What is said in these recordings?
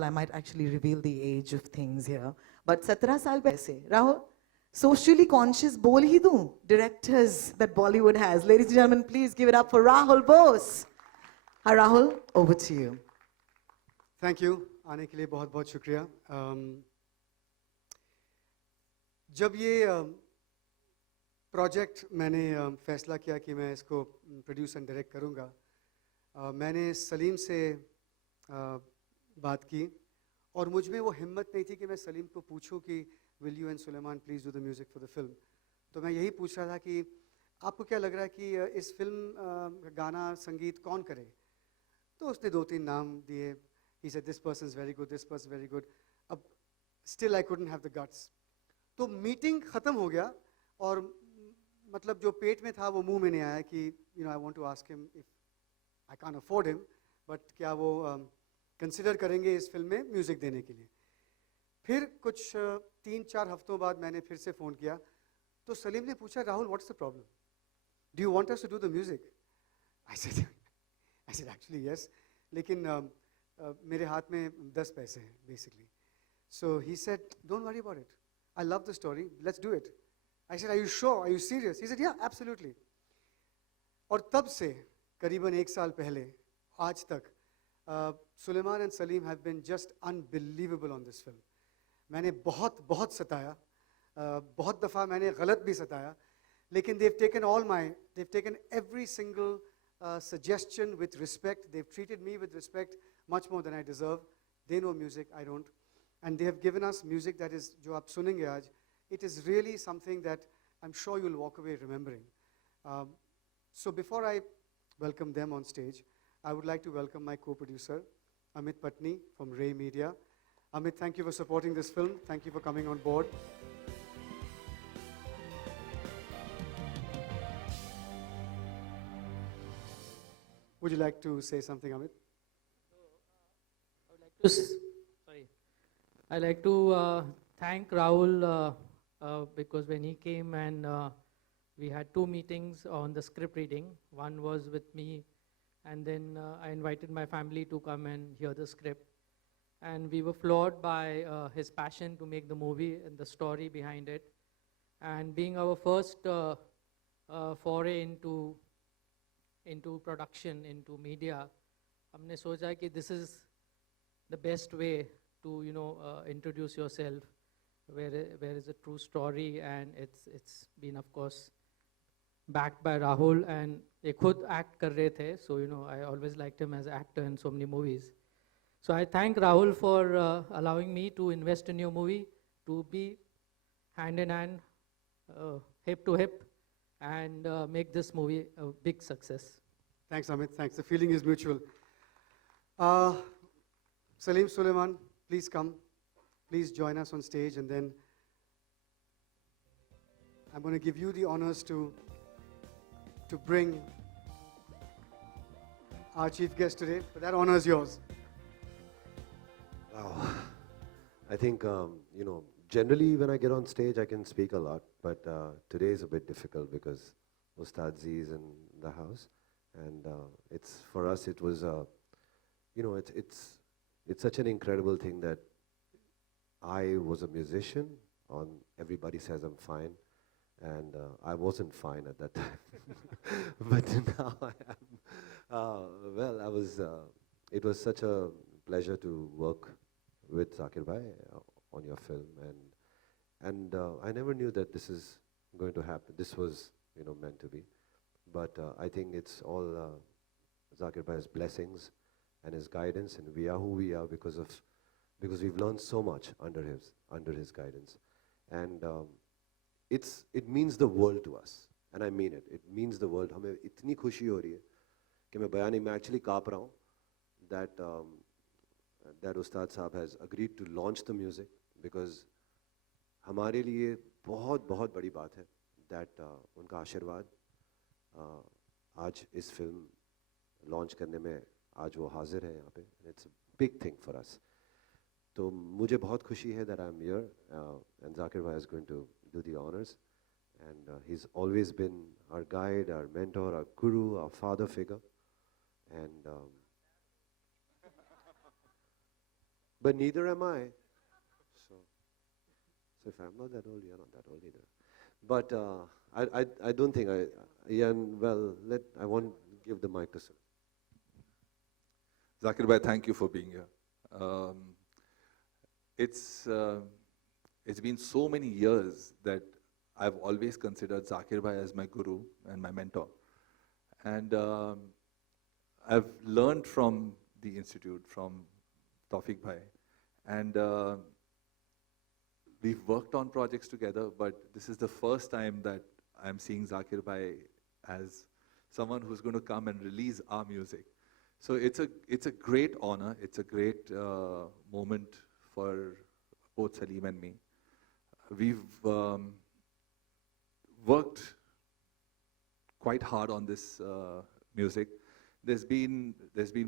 I might actually reveal the age of things here. But 17 साल पहले Rahul, socially conscious बोल ही दूं directors that Bollywood has. Ladies and gentlemen, please give it up for Rahul Bose. Hi Rahul, over to you. Thank you. आने के लिए बहुत बहुत शुक्रिया. जब ये प्रोजेक्ट मैंने फैसला किया कि मैं इसको प्रोड्यूस एंड डायरेक्ट करूँगा, मैंने सलीम से बात की और मुझ में वो हिम्मत नहीं थी कि मैं सलीम को पूछूं कि will you and Sulaiman please do the music for the film. तो मैं यही पूछ रहा था कि आपको क्या लग रहा है कि इस फिल्म गाना संगीत कौन करे. तो उसने 2-3 नाम दिए. He said this person is very good, this person very good. अब still I couldn't have the guts. तो मीटिंग ख़त्म हो गया और मतलब जो पेट में था वो मुंह में नहीं आया कि you know I want to ask him if I can't afford him, but क्या वो कंसिडर करेंगे इस फिल्म में म्यूज़िक देने के लिए. फिर कुछ 3-4 हफ्तों बाद मैंने फिर से फ़ोन किया तो सलीम ने पूछा, Rahul what's the problem, do you want us to do the music. I said actually yes, लेकिन मेरे हाथ में 10 पैसे हैं basically. So he said don't worry about it, I love the story, let's do it. I said are you sure, are you serious. He said yeah absolutely. और तब से करीबन 1 साल पहले आज तक Sulaiman and Salim have been just unbelievable on this film. मैंने बहुत सताया, बहुत दफ़ा मैंने गलत भी सताया, लेकिन they've taken every single suggestion with respect. They've treated me with respect much more than I deserve. They know music, I don't. And they have given us music that is, जो आप सुनेंगे आज, it is really something that I'm sure you'll walk away remembering. So before I welcome them on stage, I would like to welcome my co-producer, Amit Patni from Ray Media. Amit, thank you for supporting this film. Thank you for coming on board. Would you like to say something, Amit? I'd like to thank Rahul because when he came and we had 2 meetings on the script reading. One was with me, and then I invited my family to come and hear the script. And we were floored by his passion to make the movie and the story behind it. And being our first foray into production, into media, हमने सोचा कि this is the best way to introduce yourself, where is a true story, and it's been of course backed by Rahul, and they खुद act कर रहे थे, so I always liked him as an actor in so many movies. So I thank Rahul for allowing me to invest in your movie, to be hand in hand, hip to hip, and make this movie a big success. Thanks, Amit. Thanks. The feeling is mutual. Salim, Suleiman, please come. Please join us on stage, and then I'm going to give you the honors to bring our chief guest today. But that honor is yours. Wow. I think, generally when I get on stage, I can speak a lot, but today is a bit difficult because Ustad Z is in the house, and for us, it was, it's such an incredible thing that I was a musician. Everybody says I'm fine, and I wasn't fine at that time, but now I am. It was such a pleasure to work with Zakir Bhai on your film, and I never knew that this is going to happen. This was, meant to be, but I think it's all Zakir Bhai's blessings and his guidance, and we are who we are because we've learned so much under his guidance, and it means the world to us, and I mean it. It means the world. हमें इतनी खुशी हो रही है कि मैं बयान नहीं, मैं actually काँप रहा हूँ that Ustad Saab has agreed to launch the music, because हमारे लिए बहुत बहुत बड़ी बात है that उनका आशीर्वाद आज इस फिल्म लॉन्च करने में आज वो हाजिर है यहाँ पे. It's a big thing for us. तो मुझे बहुत खुशी है that I'm here, and Zakir Bhai is going to do the honors, and he's always been our guide, our mentor, our guru, our father figure, and But neither am I. So, so if I'm not that old, you're not that old either. But I don't think yeah, well, I want to give the mic to Sir. Zakir bhai, thank you for being here. Um, it's been so many years that I've always considered Zakir bhai as my guru and my mentor. And I've learned from the institute, from Tawfiq bhai. And we've worked on projects together, but this is the first time that I'm seeing Zakir bhai as someone who's going to come and release our music. So it's a great honor. It's a great moment for both Salim and me. We've worked quite hard on this music. There's been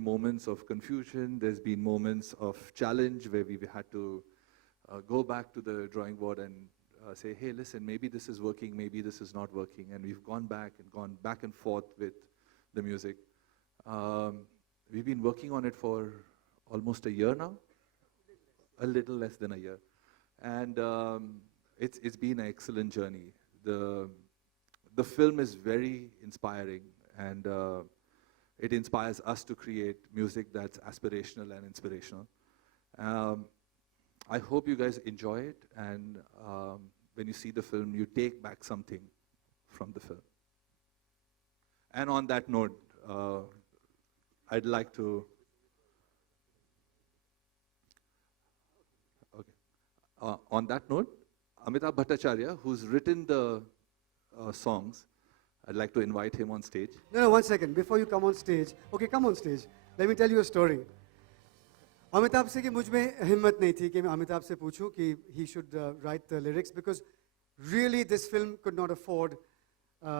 moments of confusion. There's been moments of challenge where we've had to go back to the drawing board and say, hey, listen, maybe this is working, maybe this is not working. And we've gone back and forth with the music. We've been working on it for almost a year now, a little less than a year. And it's been an excellent journey. The film is very inspiring, and it inspires us to create music that's aspirational and inspirational. I hope you guys enjoy it, and when you see the film, you take back something from the film. And on that note, I'd like to, on that note, Amitabh Bhattacharya, who's written the songs, I'd like to invite him on stage. No, 1 second. Before you come on stage, okay, come on stage. Let me tell you a story. Amitabh से कि मुझ में हिम्मत नहीं थी कि मैं अमिताभ से पूछूं कि he should write the lyrics, because really this film could not afford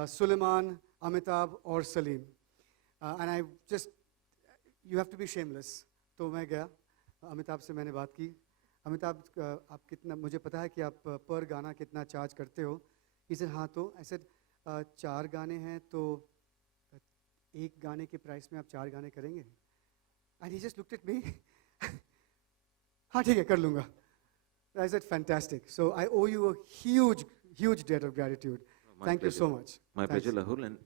Suleiman, Amitabh or Salim. And I just, you have to be shameless. तो मैं गया, अमिताभ से मैंने बात की. अमिताभ, आप कितना, मुझे पता है कि आप पर गाना कितना चार्ज करते हो. He said, हाँ तो. I said, 4 गाने हैं तो एक गाने के प्राइस में आप 4 गाने करेंगे? And he just looked at me. हाँ ठीक है, कर लूँगा. I said, fantastic. So I owe you a huge, huge debt of gratitude. Thank you so much. My pleasure, Rahul. And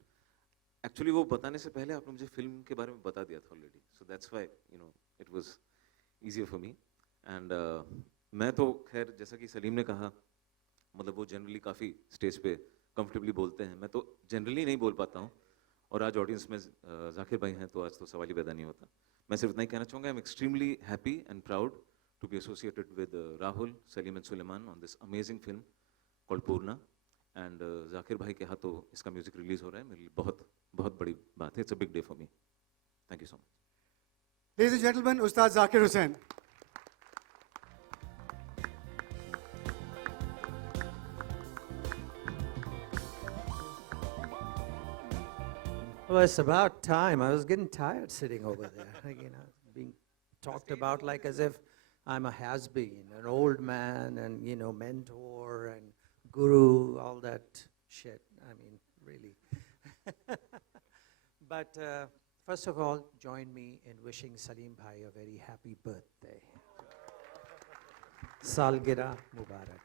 actually, वो बताने से पहले आपने मुझे फिल्म के बारे में बता दिया था already. So that's why, you know, it was easier for me. And मैं तो खैर जैसा कि सलीम ने कहा, मतलब वो जनरली काफ़ी स्टेज पे कंफर्टेबली बोलते हैं. मैं तो जनरली नहीं बोल पाता हूँ. और आज ऑडियंस में जाकिर भाई हैं तो आज तो सवाल ही पैदा नहीं होता. मैं सिर्फ इतना ही कहना चाहूँगा, I am extremely happy and proud to be associated with Rahul, Salim and Sulaiman on this amazing film called Poorna. And Zakir भाई के हाथों इसका म्यूजिक रिलीज हो रहा है, मेरे लिए बहुत बहुत बड़ी बात है. It's a big day for me. Thank you so much. Ladies and gentlemen, Ustad Zakir Hussain. Well, it's about time. I was getting tired sitting over there, you know, being talked about like as if I'm a has-been, an old man and, you know, mentor and guru, all that shit. I mean, really. But first of all, join me in wishing Salim Bhai a very happy birthday. Salgira Mubarak.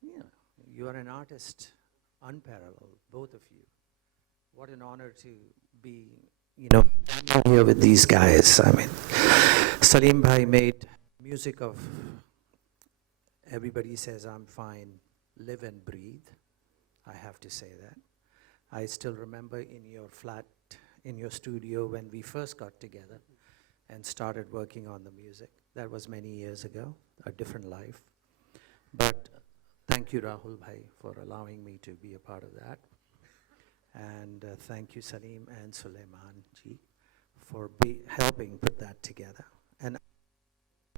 Yeah. You are an artist, unparalleled, both of you. What an honor to be, you know, here with these guys. I mean, Salim Bhai made music of, everybody says I'm fine, live and breathe. I have to say that. I still remember in your flat, in your studio when we first got together and started working on the music. That was many years ago, a different life. But thank you, Rahul Bhai, for allowing me to be a part of that. And thank you, Salim and Suleiman ji, for helping put that together. And I'm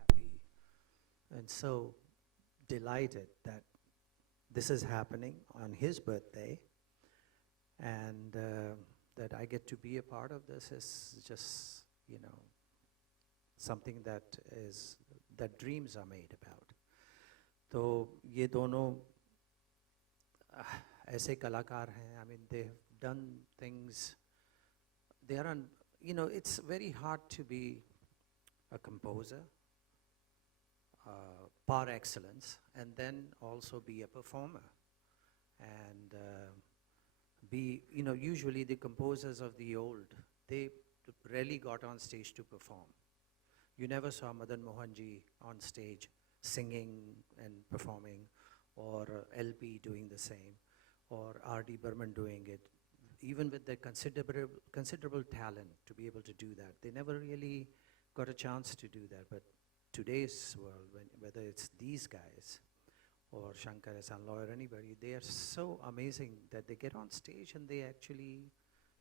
happy and so delighted that this is happening on his birthday, and that I get to be a part of this is just, you know, something that dreams are made about. तो ये दोनों ऐसे कलाकार हैं. I mean, they have done things. They are you know, it's very hard to be a composer par excellence and then also be a performer. And be, you know, usually the composers of the old, they rarely got on stage to perform. You never saw Madan Mohanji on stage singing and performing, or LP doing the same, or R.D. Burman doing it. Even with their considerable talent to be able to do that, they never really got a chance to do that. But today's world, whether it's these guys or Shankar Ehsaan Loy or anybody, they are so amazing that they get on stage and they actually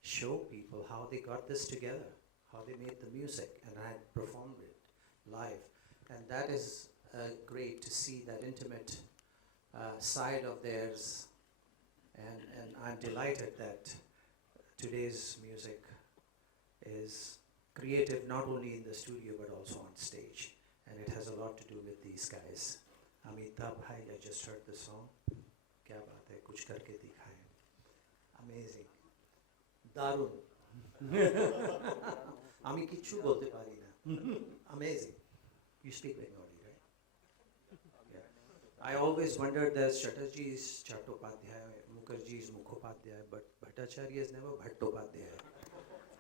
show people how they got this together, how they made the music and had performed it live. And that is great to see that intimate side of theirs. And I'm delighted that today's music is creative not only in the studio but also on stage. And it has a lot to do with these guys. Amitabh Bhai, I just heard the song. Kya baat hai, kuch karke dikhaye. Amazing. Darun. Ami kichu bolte pari na. Amazing. You speak Bengali, right? Yeah. I always wondered there's Chatterjee's Chattopadhyay, Mukherjee's Mukhopadhyay, but Bhattacharya is never Bhattopadhyay.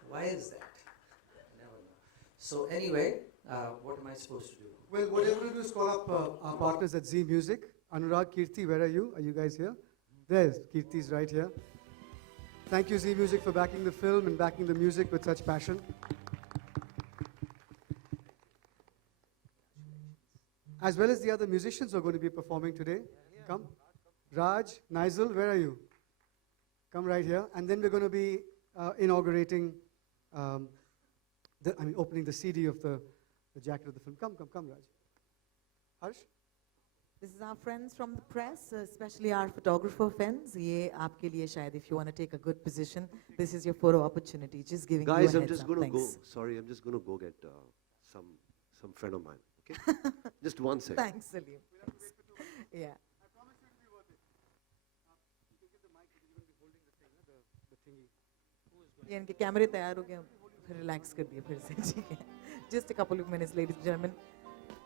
Why is that? I never know. So anyway, what am I supposed to do? Well, what I'm going to do is call up our partners at Z Music. Anurag, Kirti, where are you? Are you guys here? There's Kirti's right here. Thank you, Z Music, for backing the film and backing the music with such passion. As well as the other musicians who are going to be performing today. Come. Raj, Nigel, where are you? Come right here. And then we're going to be inaugurating, opening the CD of the jacket of the film. Come, Raj. Harsh? This is our friends from the press, especially our photographer friends. Ye aapke liye shayad, if you want to take a good position, this is your photo opportunity. Just giving Guys, you a I'm heads just up. going to go. Thanks. Sorry, I'm just going to go get some friend of mine. Okay? Just one second. Thanks, Salim. Yeah. ये इनके कैमरे तैयार हो गए, फिर relax कर दिए फिर से, ठीक है. Just a couple of minutes, ladies and gentlemen.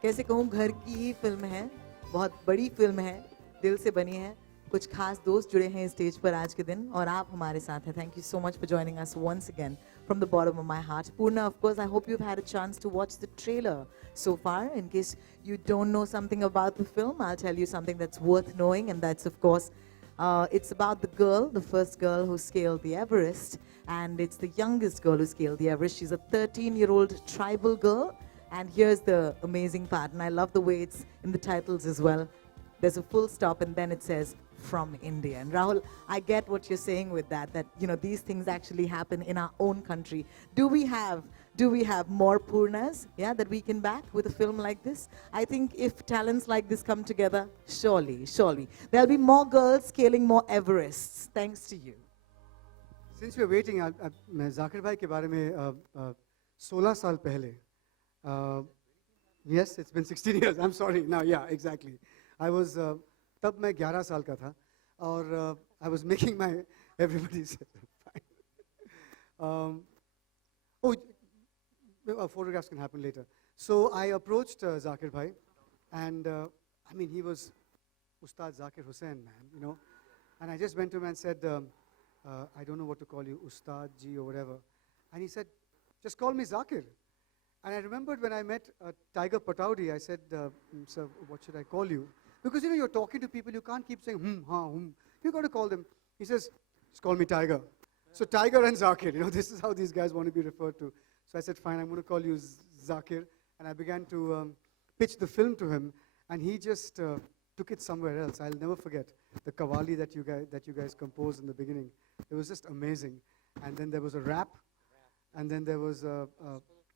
कैसे कहूँ, घर की ही फिल्म है, बहुत बड़ी फिल्म है, दिल से बनी है. कुछ खास दोस्त जुड़े हैं स्टेज पर आज के दिन और आप हमारे साथ हैं. Thank you so much for joining us once again from the bottom of my heart. Poorna, of course, I hope you've had a chance to watch the trailer so far. In case you don't know something about the film, I'll tell you something that's worth knowing, and that's, of course, it's about the girl, the first girl who scaled the Everest, and it's the youngest girl who scaled the Everest. She's a 13-year-old tribal girl, and here's the amazing part, and I love the way it's in the titles as well. There's a full stop, and then it says, from India. And Rahul, I get what you're saying with that, you know, these things actually happen in our own country. Do we have more Poornas, yeah, that we can back with a film like this? I think if talents like this come together, surely, there'll be more girls scaling more Everests, thanks to you. Since we're waiting, मैं जाकिर भाई के बारे में 16 साल पहले, yes, it's been 16 years, I'm sorry, now, yeah, exactly. I was, तब मैं 11 साल का था, और I was making my, everybody said, fine. Photographs can happen later. So I approached Zakir Bhai, and I mean, he was Ustad Zakir Hussain, man, you know. And I just went to him and said, I don't know what to call you, Ustad Ji or whatever. And he said, just call me Zakir. And I remembered when I met Tiger Pataudi, I said, sir, what should I call you? Because, you know, you're talking to people, you can't keep saying, You got to call them. He says, just call me Tiger. So Tiger and Zakir, you know, this is how these guys want to be referred to. So I said, fine, I'm going to call you Zakir. And I began to pitch the film to him. And he just took it somewhere else. I'll never forget the Qawwali that you guys composed in the beginning. It was just amazing. And then there was a rap. And then there was a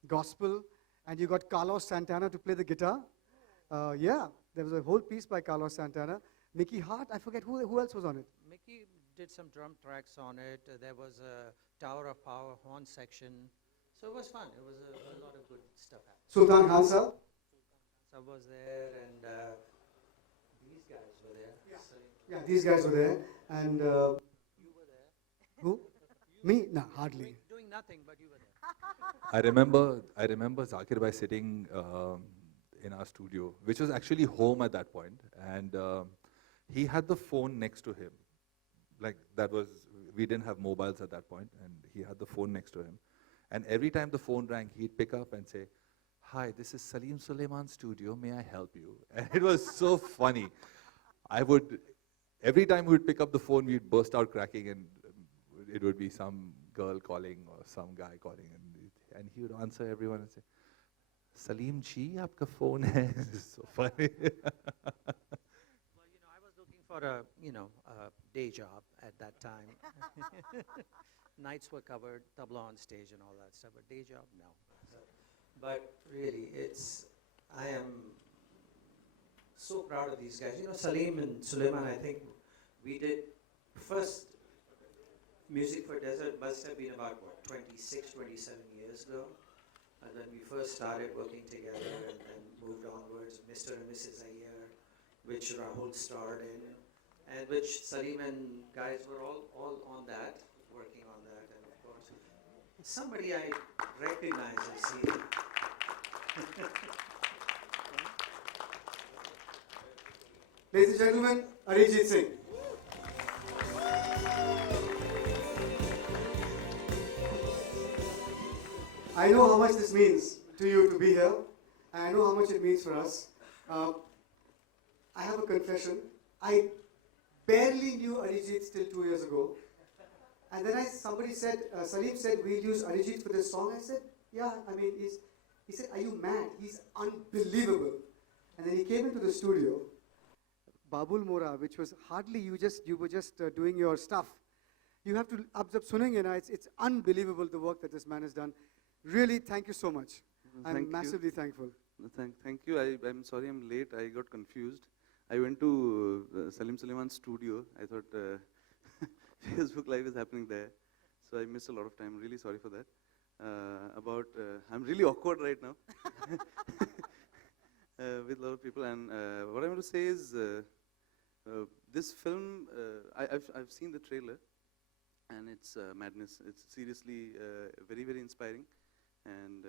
gospel. And you got Carlos Santana to play the guitar. Yeah, there was a whole piece by Carlos Santana. Mickey Hart, I forget who else was on it. Mickey did some drum tracks on it. There was a Tower of Power horn section. So it was fun. It was a lot of good stuff happening. Sultan Khan Sahab. Sub was there, and these guys were there. Yeah. Yeah, these guys were there. And You were there. who? Me? No, hardly. Doing nothing, but you were there. I remember Zakir Bhai sitting in our studio, which was actually home at that point, and he had the phone next to him. Like we didn't have mobiles at that point, and he had the phone next to him. And every time the phone rang, he'd pick up and say, "Hi, this is Salim Sulaiman's studio, may I help you?" And it was so funny. Every time we'd pick up the phone, we'd burst out cracking, and it would be some girl calling or some guy calling, and he would answer everyone and say, "Salim ji, aapka phone hai." It's so funny. Well, I was looking for a day job at that time. Nights were covered, tabla on stage and all that stuff, but day job, no. But really, I am so proud of these guys. Salim and Sulaiman, I think we did first Music for Desert must have been about, 26, 27 years ago. And then we first started working together and then moved onwards, Mr. and Mrs. Ayer, which Rahul starred in, and which Salim and guys were all on that, working on that, and of course, somebody I recognize and see. Ladies and gentlemen, Arjit Singh. I know how much this means to you to be here, and I know how much it means for us. I have a confession. I barely knew Arijit till 2 years ago. And then somebody said, Salim said, we'll use Arijit for this song. I said, yeah, he said, are you mad? He's unbelievable. And then he came into the studio. Babul Mora, which was hardly, you were just doing your stuff. You have to, ab suning, it's unbelievable the work that this man has done. Really, thank you so much. I'm massively thankful. Thank you. I'm sorry I'm late. I got confused. I went to Salim Sulaiman's studio. I thought Facebook Live is happening there. So I missed a lot of time. I'm really sorry for that. I'm really awkward right now with a lot of people. And what I want to say is this film, I've seen the trailer, and it's madness. It's seriously very, very inspiring. And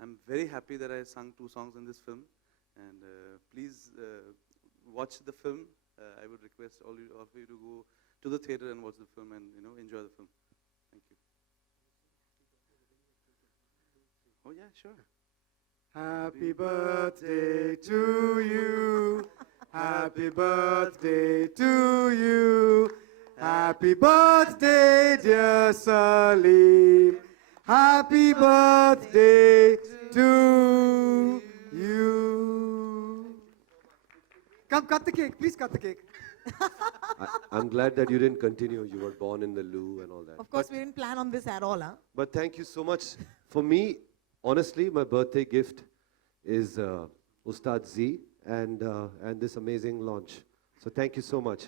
I'm very happy that I sung 2 songs in this film. And please watch the film. I would request all of you to go to the theater and watch the film and enjoy the film. Thank you. Oh yeah, sure. Happy birthday to you. Happy birthday to you. Happy birthday, dear Salim. Happy birthday to you. Come cut the cake, please cut the cake. I'm glad that you didn't continue. You were born in the loo and all that. Of course, we didn't plan on this at all, huh? But thank you so much. For me, honestly, my birthday gift is Ustad Z and this amazing launch. So thank you so much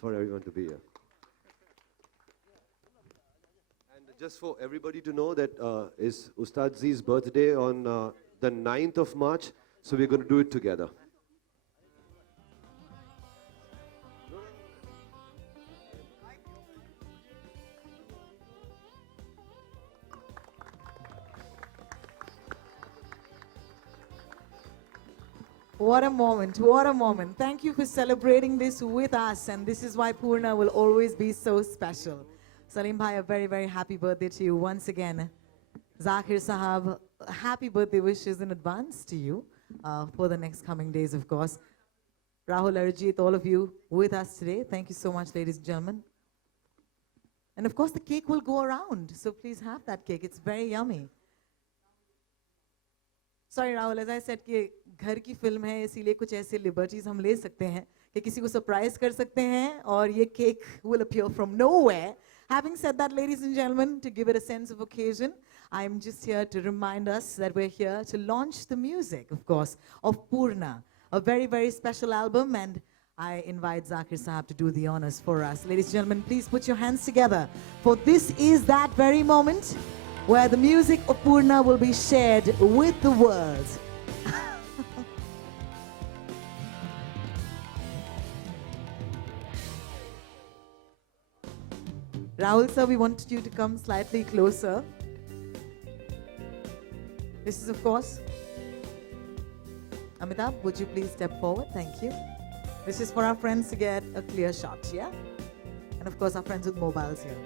for everyone to be here. And just for everybody to know that is Ustad Z's birthday on the 9th of March. So we're going to do it together. What a moment, what a moment. Thank you for celebrating this with us, and this is why Poorna will always be so special. Salim Bhai, a very, very happy birthday to you once again. Zakir Sahab, happy birthday wishes in advance to you for the next coming days, of course. Rahul, Arjit, all of you with us today. Thank you so much, ladies and gentlemen. And of course, the cake will go around, so please have that cake. It's very yummy. Sorry Rahul, as I said कि घर की film है इसीलिए कुछ ऐसे liberties हम ले सकते हैं कि किसी को surprise कर सकते हैं और ये cake will appear from nowhere. Having said that, ladies and gentlemen, to give it a sense of occasion, I'm just here to remind us that we're here to launch the music, of course, of Poorna, a very, very special album, and I invite Zakir Sahab to do the honors for us. Ladies and gentlemen, please put your hands together, for this is that very moment where the music of Poorna will be shared with the world. Rahul sir, we want you to come slightly closer. This is, of course, Amitabh, would you please step forward? Thank you. This is for our friends to get a clear shot, yeah? And of course, our friends with mobiles here.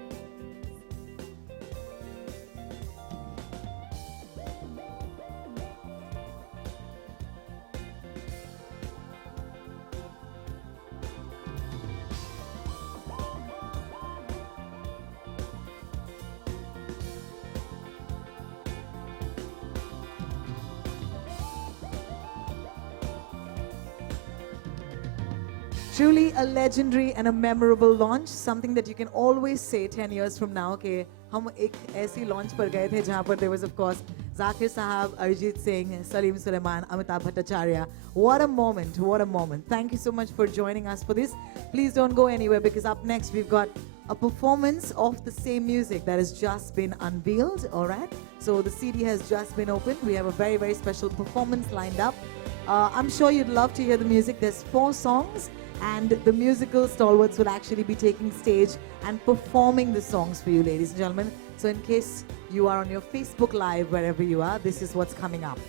Truly a legendary and a memorable launch, something that you can always say 10 years from now कि हम एक ऐसी launch पर गए थे जहाँ पर there was of course Zakir Sahab, Arjit Singh, Salim Sulaiman, Amitabh Bhattacharya. What a moment, what a moment. Thank you so much for joining us for this. Please don't go anywhere because up next we've got a performance of the same music that has just been unveiled, all right? So the CD has just been opened. We have a very, very special performance lined up. I'm sure you'd love to hear the music. There's 4 songs. And the musical stalwarts will actually be taking stage and performing the songs for you, ladies and gentlemen. So in case you are on your Facebook Live, wherever you are, this is what's coming up.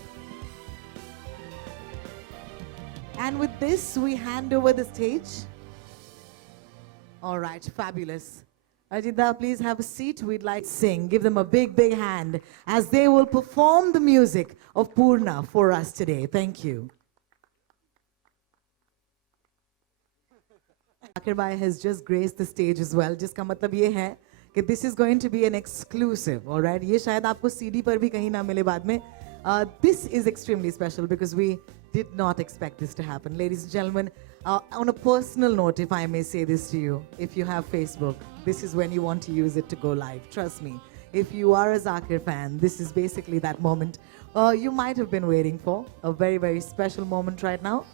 And with this, we hand over the stage. All right, fabulous. Ajita, please have a seat. We'd like to sing. Give them a big, big hand as they will perform the music of Poorna for us today. Thank you. Zakir Bhai has just graced the stage as well. जिसका मतलब ये है कि this is going to be an exclusive, all right? ये शायद आपको CD पर भी कहीं ना मिले बाद में. This is extremely special because we did not expect this to happen. Ladies and gentlemen, on a personal note, if I may say this to you, if you have Facebook, this is when you want to use it to go live. Trust me. If you are a Zakir fan, this is basically that moment you might have been waiting for. A very, very special moment right now.